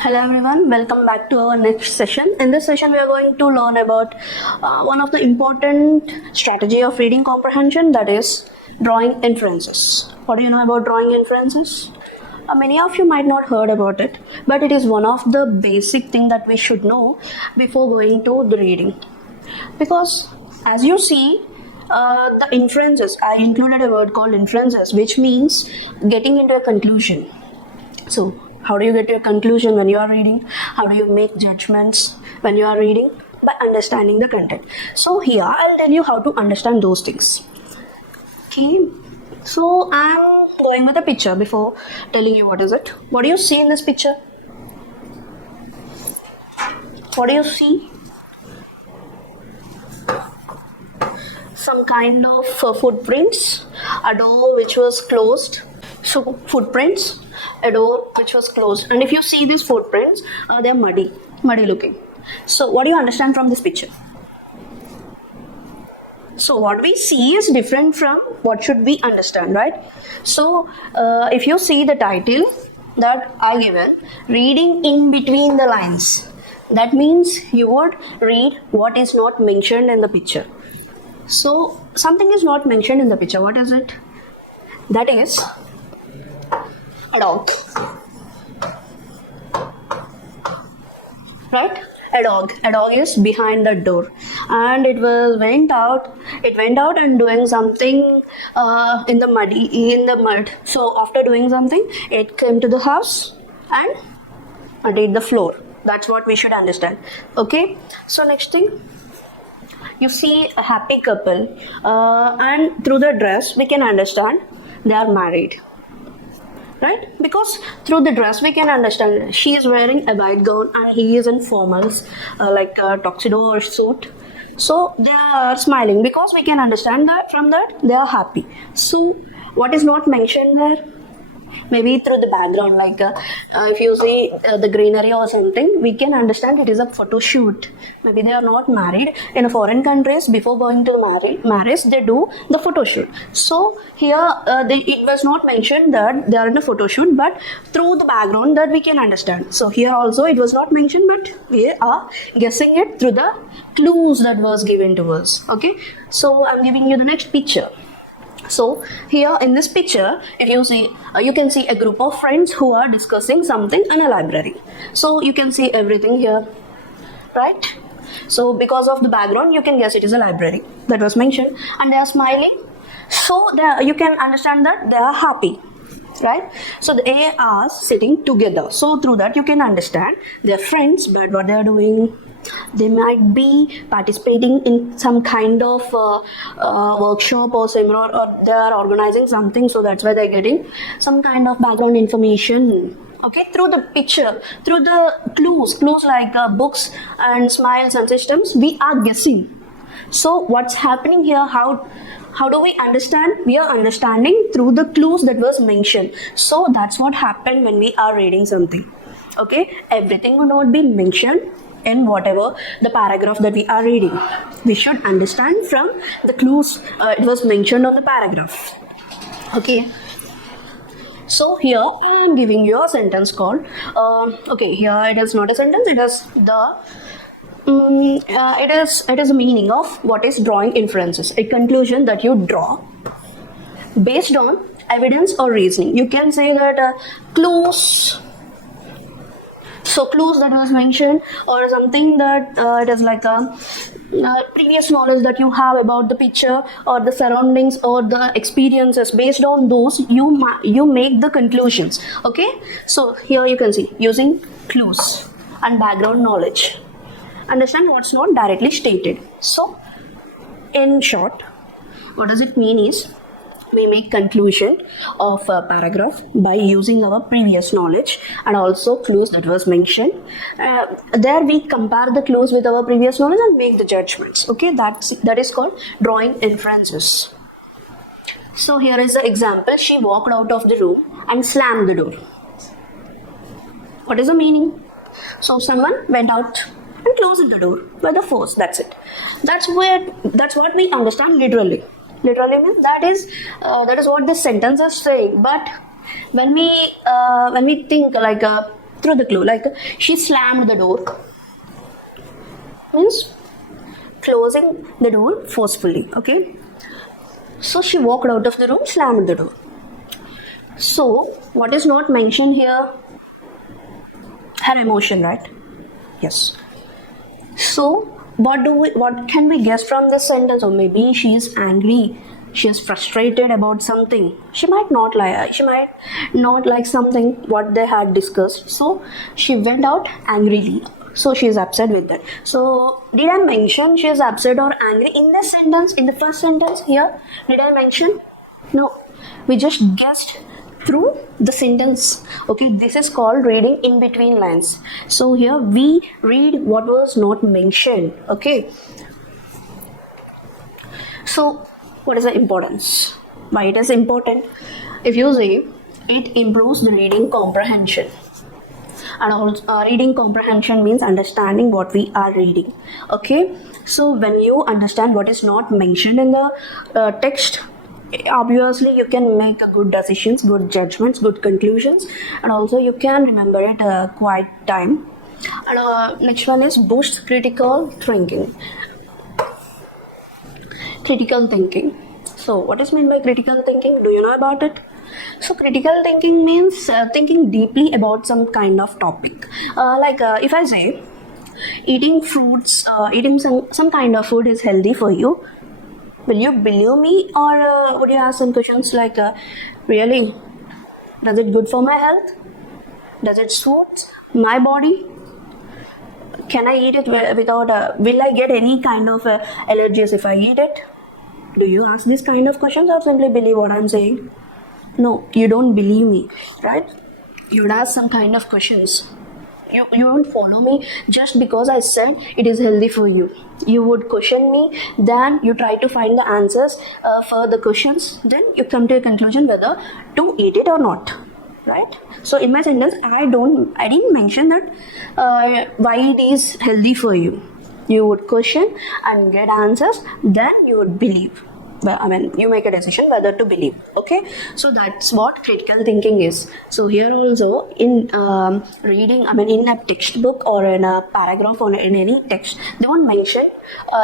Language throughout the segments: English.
Hello everyone, welcome back to our next session. In this session we are going to learn about one of the important strategy of reading comprehension, that is drawing inferences. What do you know about drawing inferences? Many of you might not heard about it, but it is one of the basic thing that we should know before going to the reading. Because as you see, the inferences, I included a word called inferences, which means getting into a conclusion. So how do you get to a conclusion when you are reading? How do you make judgments when you are reading? By understanding the content. So here I'll tell you how to understand those things. Okay. So I'm going with a picture before telling you what is it. What do you see in this picture? What do you see? Some kind of footprints, a door which was closed. So footprints, a door which was closed, and if you see these footprints, they are muddy looking. So what do you understand from this picture? So what we see is different from what should we understand, right? So if you see the title that I given, reading in between the lines, that means you would read what is not mentioned in the picture. So something is not mentioned in the picture. What is it? That is a dog, right? A dog is behind the door, and it went out and doing something in the mud. So after doing something, it came to the house and did the floor. That's what we should understand. Okay, so next thing, you see a happy couple, and through the dress we can understand they are married, right? Because through the dress we can understand she is wearing a white gown and he is in formals, like a tuxedo or suit. So they are smiling because we can understand that from that they are happy. So what is not mentioned there? Maybe through the background, like if you see the greenery or something, we can understand it is a photo shoot. Maybe they are not married. In foreign countries, before going to marriage, they do the photo shoot. So here it was not mentioned that they are in a photo shoot, but through the background that we can understand. So here also it was not mentioned, but we are guessing it through the clues that was given to us. Okay, so I'm giving you the next picture. So here in this picture, if you see, you can see a group of friends who are discussing something in a library. So you can see everything here, right? So because of the background, you can guess it is a library that was mentioned, and they are smiling. So you can understand that they are happy, right? So they are sitting together. So through that you can understand they are friends, but what they are doing, they might be participating in some kind of workshop or seminar, or they are organizing something, so that's why they're getting some kind of background information. Okay, through the picture, through the clues like books and smiles and systems, we are guessing. So what's happening here? How do we understand? We are understanding through the clues that was mentioned. So that's what happened when we are reading something. Okay, everything will not be mentioned in whatever the paragraph that we are reading. We should understand from the clues it was mentioned of the paragraph. Okay. So here I am giving you a sentence called, okay, here it is not a sentence, it is the it is a meaning of what is drawing inferences, a conclusion that you draw based on evidence or reasoning. You can say that clues. So clues that was mentioned, or something that it is like a previous knowledge that you have about the picture or the surroundings or the experiences. Based on those, you make the conclusions. Okay. So here you can see using clues and background knowledge. Understand what's not directly stated. So in short, what does it mean is, we make conclusion of a paragraph by using our previous knowledge and also clues that was mentioned. There we compare the clues with our previous knowledge and make the judgments. Okay, that is called drawing inferences. So here is the example. She walked out of the room and slammed the door. What is the meaning? So someone went out and closed the door by the force. That's it. That's what we understand literally. Literally means that is what this sentence is saying. But when we think like through the clue. Like she slammed the door means closing the door forcefully. Okay, so she walked out of the room, slammed the door. So what is not mentioned here? Her emotion, right? Yes. So what can we guess from this sentence? Or maybe she is angry, she is frustrated about something, she might not like something what they had discussed, so she went out angrily, so she is upset with that. So did I mention she is upset or angry in this sentence, in the first sentence here? Did I mention? No, we just guessed through the sentence. Okay, this is called reading in between lines. So here we read what was not mentioned. Okay, so what is the importance? Why it is important? If you say it improves the reading comprehension, and also reading comprehension means understanding what we are reading. Okay, so when you understand what is not mentioned in the text, obviously you can make good decisions, good judgments, good conclusions, and also you can remember it quite time. And next one is boost critical thinking. So what is meant by critical thinking? Do you know about it? So critical thinking means thinking deeply about some kind of topic. If I say eating fruits, eating some kind of food is healthy for you, will you believe me, or would you ask some questions like, really, does it good for my health? Does it suit my body? Can I eat it without, will I get any kind of allergies if I eat it? Do you ask this kind of questions or simply believe what I'm saying? No, you don't believe me, right? You would ask some kind of questions. You won't follow me just because I said it is healthy for you. You would question me, then you try to find the answers for the questions, then you come to a conclusion whether to eat it or not, right? So in my sentence, I didn't mention that why it is healthy for you. You would question and get answers, then you would believe. You make a decision whether to believe. Okay, so that's what critical thinking is. So here also in reading, in a textbook or in a paragraph or in any text, they won't mention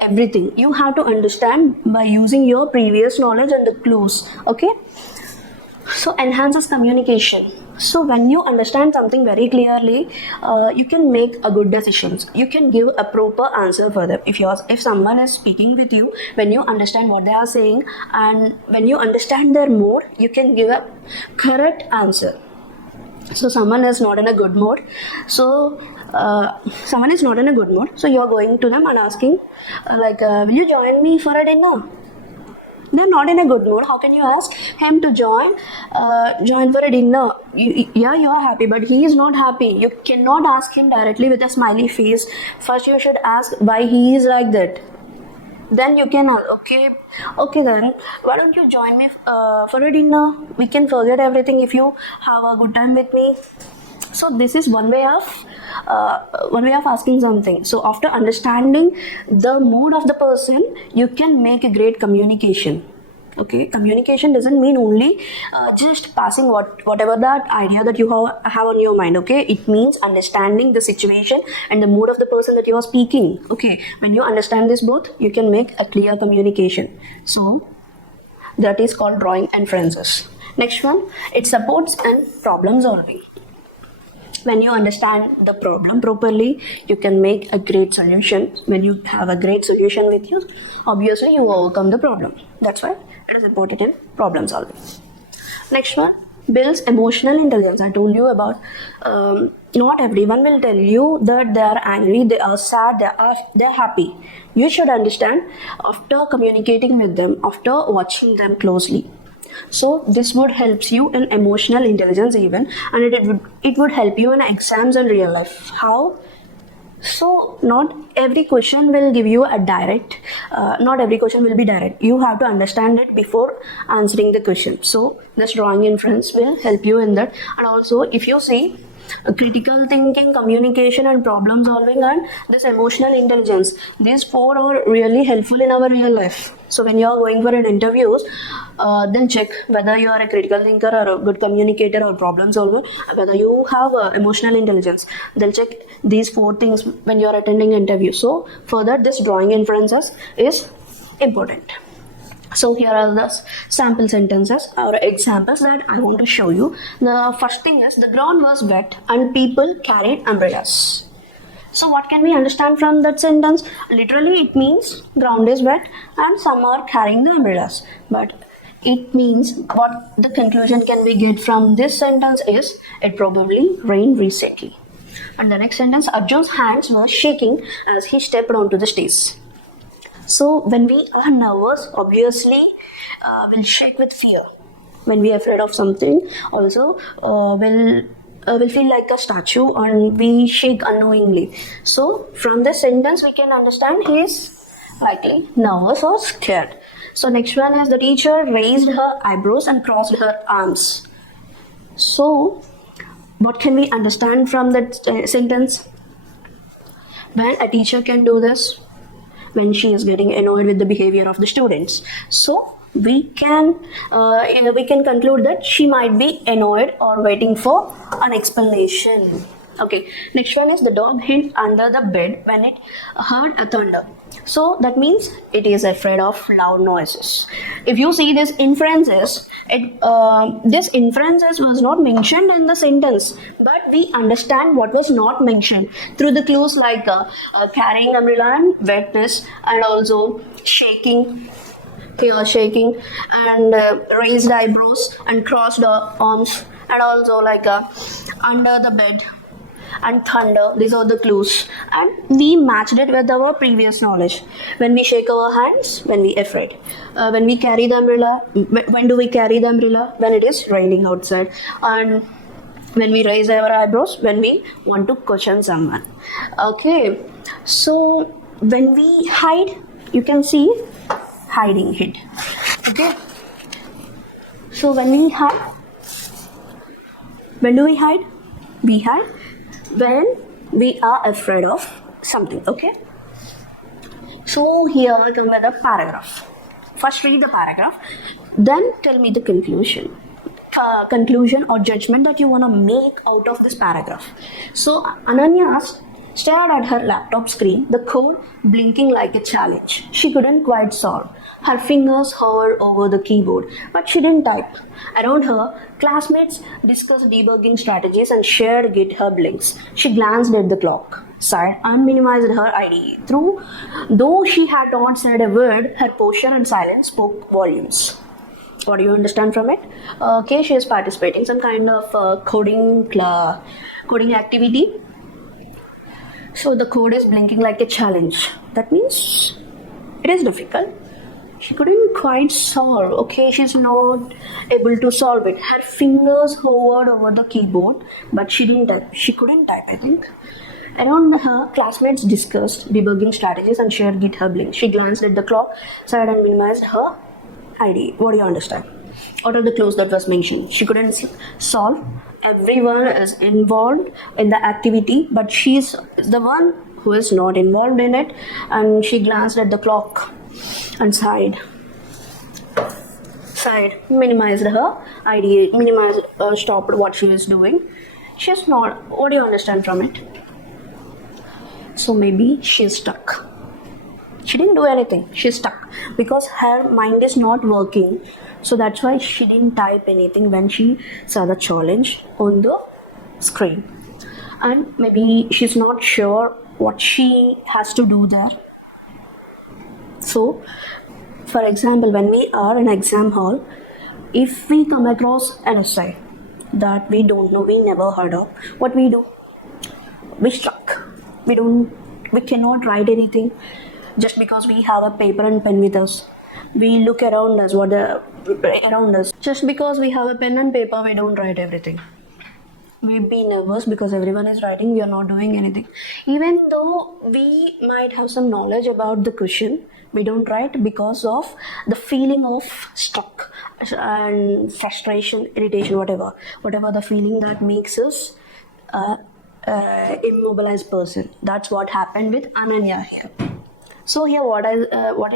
everything. You have to understand by using your previous knowledge and the clues. Okay, so enhances communication. So when you understand something very clearly, you can make a good decisions. You can give a proper answer for them. If someone is speaking with you, when you understand what they are saying and when you understand their mood, you can give a correct answer. So someone is not in a good mood. So you are going to them and asking will you join me for a dinner? They're not in a good mood. How can you ask him to join for a dinner? You are happy, but he is not happy. You cannot ask him directly with a smiley face. First you should ask why he is like that. Then you can ask, okay then, why don't you join me for a dinner? We can forget everything if you have a good time with me. So this is one way of asking something. So after understanding the mood of the person, you can make a great communication. Okay, communication doesn't mean only just passing whatever that idea that you have on your mind. Okay, it means understanding the situation and the mood of the person that you are speaking. Okay, when you understand this both, you can make a clear communication. So that is called drawing inferences. Next one, it supports and problem solving. When you understand the problem properly, you can make a great solution. When you have a great solution with you, obviously you overcome the problem. That's why it is important in problem solving. Next one, builds emotional intelligence. I told you about not everyone will tell you that they are angry, they are sad, they're happy. You should understand after communicating with them, after watching them closely. So this would help you in emotional intelligence even, and it would help you in exams and real life. How? So not every question will give you a direct, not every question will be direct. You have to understand it before answering the question. So this drawing inference will help you in that. And also if you see critical thinking, communication, and problem solving, and this emotional intelligence. These four are really helpful in our real life. So when you are going for an interviews, then check whether you are a critical thinker or a good communicator or problem solver, whether you have emotional intelligence. They'll check these four things when you are attending interview. So for that, this drawing inferences is important. So here are the sample sentences or examples that I want to show you. The first thing is, the ground was wet and people carried umbrellas. So what can we understand from that sentence? Literally it means ground is wet and some are carrying the umbrellas. But it means, what the conclusion can we get from this sentence is, it probably rained recently. And the next sentence, Arjun's hands were shaking as he stepped onto the stage. So when we are nervous, obviously we'll shake with fear. When we are afraid of something, also we'll feel like a statue and we shake unknowingly. So from this sentence we can understand he is likely nervous or scared. So next one is, the teacher raised her eyebrows and crossed her arms. So what can we understand from that sentence? When a teacher can do this, when she is getting annoyed with the behavior of the students. So we can conclude that she might be annoyed or waiting for an explanation. Okay, next one is, the dog hid under the bed when it heard a thunder. So that means it is afraid of loud noises. If you see this inferences, this inferences was not mentioned in the sentence, but we understand what was not mentioned through the clues like carrying umbrella and wetness, and also shaking, shaking, and raised eyebrows and crossed arms, and also like under the bed and thunder. These are the clues, and we matched it with our previous knowledge. When we shake our hands, when we afraid. When we carry the umbrella, when do we carry the umbrella? When it is raining outside. And when we raise our eyebrows, when we want to question someone. Okay, so when we hide, you can see hiding, hid. Okay, so when we hide, when do we hide? We hide when we are afraid of something. Okay, so here I come with a paragraph. First read the paragraph, then tell me the conclusion or judgment that you want to make out of this paragraph. So Ananya stared at her laptop screen, the code blinking like a challenge. She couldn't quite solve. Her fingers hovered over the keyboard, but she didn't type. Around her, classmates discussed debugging strategies and shared GitHub links. She glanced at the clock, sighed, and minimized her IDE. Though she had not said a word, her posture and silence spoke volumes. What do you understand from it? Okay, she is participating in some kind of coding activity. So the code is blinking like a challenge. That means it is difficult. She couldn't quite solve. Okay, she's not able to solve it. Her fingers hovered over the keyboard, but she didn't type. She couldn't type, I think. Around her, classmates discussed debugging strategies and shared GitHub links. She glanced at the clock, sighed, and minimized her ID. What do you understand? Out of the clues that was mentioned, she couldn't solve. Everyone is involved in the activity, but she's the one who is not involved in it. And she glanced at the clock and sighed, minimized her idea, stopped what she was doing. She's not. What do you understand from it? So maybe she's stuck. She didn't do anything. She's stuck because her mind is not working. So that's why she didn't type anything when she saw the challenge on the screen. And maybe she's not sure what she has to do there. So, for example, when we are in exam hall, if we come across an essay that we don't know, we never heard of, what we do? We stuck. We cannot write anything just because we have a paper and pen with us. We look around us, around us. Just because we have a pen and paper, we don't write everything. We be nervous because everyone is writing, we are not doing anything. Even though we might have some knowledge about the question, we don't write because of the feeling of stuck and frustration, irritation, whatever the feeling that makes us immobilized person. That's what happened with Ananya here. So here, what I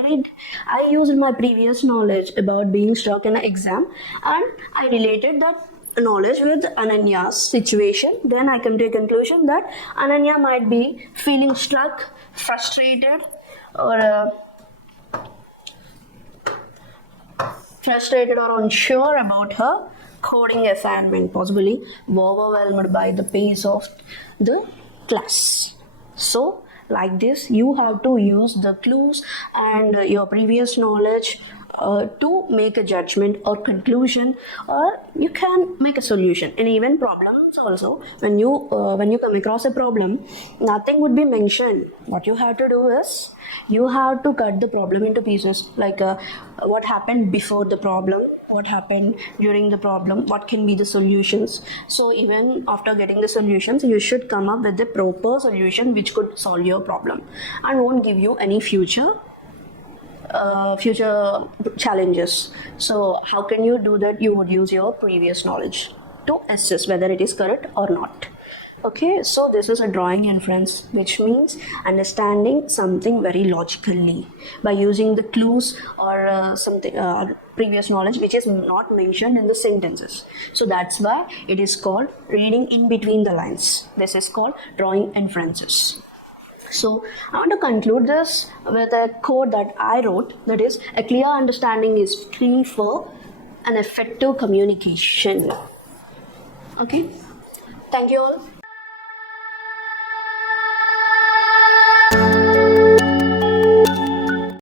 did, I used my previous knowledge about being stuck in an exam, and I related that knowledge with Ananya's situation. Then I came to a conclusion that Ananya might be feeling stuck, frustrated, or unsure about her coding assignment, possibly overwhelmed by the pace of the class. So, like this, you have to use the clues and your previous knowledge to make a judgment or conclusion, or you can make a solution. And even problems also, when you come across a problem, nothing would be mentioned. What you have to do is you have to cut the problem into pieces, like what happened before the problem, what happened during the problem, what can be the solutions. So even after getting the solutions, you should come up with the proper solution which could solve your problem and won't give you any future challenges. So how can you do that? You would use your previous knowledge to assess whether it is correct or not. Okay, so this is a drawing inference, which means understanding something very logically by using the clues or something previous knowledge which is not mentioned in the sentences. So that's why it is called reading in between the lines. This is called drawing inferences. So I want to conclude this with a quote that I wrote, that is, a clear understanding is key for an effective communication. Okay, thank you all.